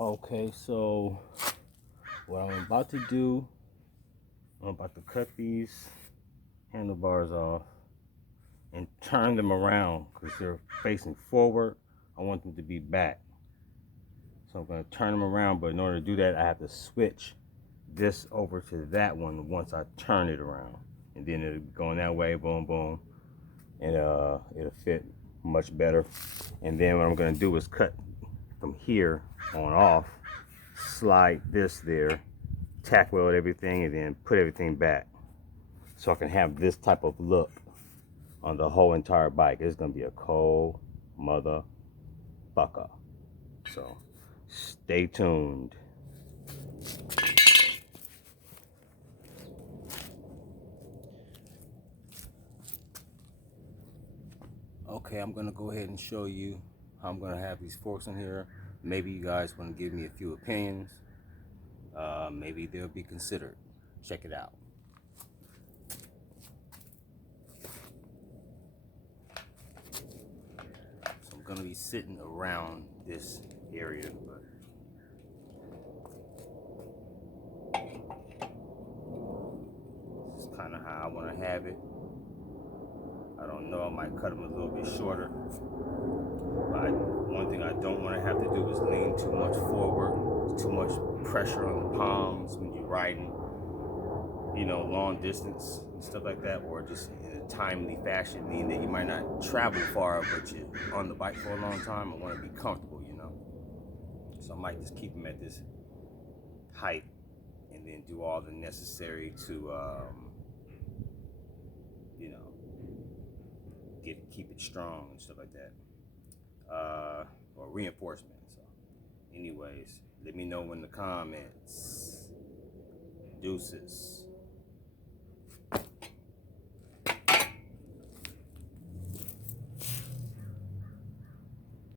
Okay, so what I'm about to do, I'm about to cut these handlebars off and turn them around because they're facing forward. I want them to be back. So I'm going to turn them around, but in order to do that, I have to switch this over to that one once I turn it around. And then it'll be going that way, boom, boom, and it'll fit much better. And then what I'm going to do is cut from here on off, slide this there, tack weld everything, and then put everything back so I can have this type of look on the whole entire bike. It's gonna be a cold motherfucker. So stay tuned. Okay, I'm gonna go ahead and show you how I'm gonna have these forks in here. Maybe you guys want to give me a few opinions. Maybe they'll be considered. Check it out. So I'm gonna be sitting around this area, but this is kind of how I want to have it. I don't know, I might cut them a little bit shorter. But one thing I don't want to have to do is lean too much forward. Too much pressure on the palms when you're riding, you know, long distance and stuff like that, or just in a timely fashion, meaning that you might not travel far, but you're on the bike for a long time. I want to be comfortable, you know. So I might just keep them at this height and then do all the necessary to, you know, keep it strong and stuff like that, or reinforcement. So, anyways, let me know in the comments. Deuces.